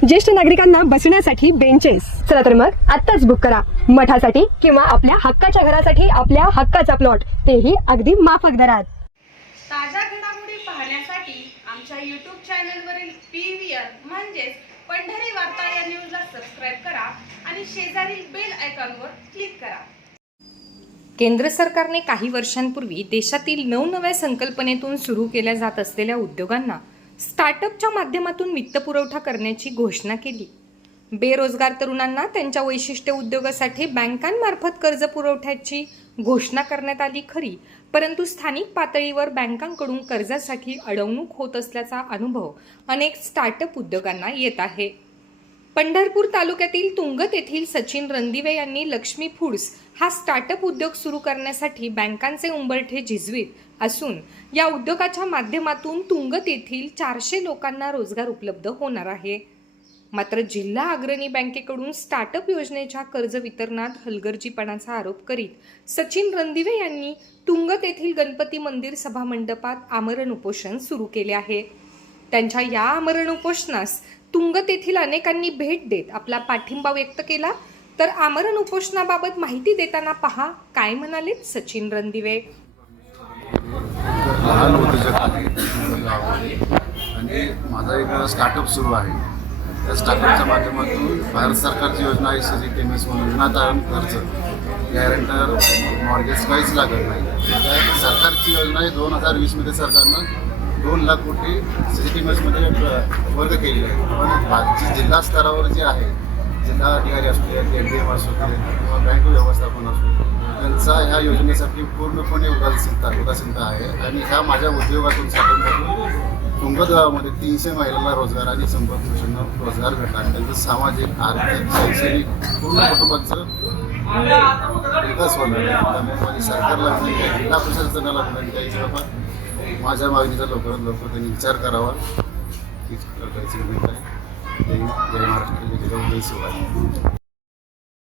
ज्येष्ठ नागरिकांना बसण्यासाठी बेंचेस चला तर मग आत्ताच बुक करा. मठासाठी किंवा आपल्या हक्काच्या घरासाठी आपल्या हक्काचा प्लॉट तेही अगदी माफक दरात. ताज्या घडामोडी पाहण्यासाठी आमच्या यूट्यूब चॅनलवरील पी व्ही आर म्हणजेच पंढरी वार्ता या न्यूजला सबस्क्राईब करा आणि शेजारील बेल आयकॉनवर क्लिक करा. केंद्र सरकारने काही वर्षांपूर्वी देशातील नवनव्या संकल्पनेतून सुरू केल्या जात असलेल्या उद्योगांना स्टार्टअपच्या माध्यमातून वित्तपुरवठा करण्याची घोषणा केली. बेरोजगार तरुणांना त्यांच्या वैशिष्ट्य उद्योगासाठी बँकांमार्फत कर्ज पुरवठ्याची घोषणा करण्यात आली खरी परंतु स्थानिक पातळीवर बँकांकडून कर्जासाठी अडवणूक होत असल्याचा अनुभव अनेक स्टार्टअप उद्योगांना येत आहे. पंढरपूर तालुक्यातील तुंगत येथील सचिन रणदिवे यांनी लक्ष्मी फूड्स हा स्टार्टअप उद्योग सुरू करण्यासाठी बँकांचे उंबरठे झिजवीत असून या उद्योगाच्या माध्यमातून तुंगत येथील चारशे लोकांना रोजगार उपलब्ध होणार आहे. मात्र जिल्हा अग्रणी बँकेकडून स्टार्टअप योजनेच्या कर्ज वितरणात हलगर्जीपणाचा आरोप करीत सचिन रणदिवे यांनी तुंगत येथील गणपती मंदिर सभामंडपात आमरण उपोषण सुरू केले आहे. त्यांच्या या आमरण उपोषणास तुंगत येथील अनेकांनी भेट देत आपला पाठिंबा व्यक्त केला. तर आमरण उपोषणाबाबत माहिती देताना पहा काय म्हणाले सचिन रणदिवे लहान उद्योजक आहे आणि माझा एक स्टार्टअप सुरू आहे. त्या स्टार्टअपच्या माध्यमातून भारत सरकारची योजना आहे सी जी एम एस म्हणून विनातारण खर्च गॅरंटर मॉर्गेज काहीच लागत नाही. सरकारची योजना आहे दोन हजार वीसमध्ये सरकारनं दोन लाख कोटी सी टी एसमध्ये वर्ग केली आहे. पण बाकी जिल्हा स्तरावर जे आहे जिल्हा अधिकारी असू दे एम डी एम असू दे किंवा बँक व्यवस्थापन असू दे त्यांचा ह्या योजनेसाठी पूर्णपणे उदासीनता उदासीनता आहे. आणि ह्या माझ्या उद्योगातून सातत्यातून तुंगदगावामध्ये तीनशे महिलांना रोजगार आणि संपर्क मिशनना रोजगार भेटला आणि त्यांचं सामाजिक आर्थिक शैक्षणिक पूर्ण कुटुंबाचं विकास होणार आहे. त्यामुळे माझी सरकारला विनंती आहे, जिल्हा प्रशासनाला विनंती आहे की बाबा माझ्या मागणीचा लवकरात लवकर त्यांनी विचार करावा. हीच प्रकारची विनंती आहे. जय महाराष्ट्र शिवाय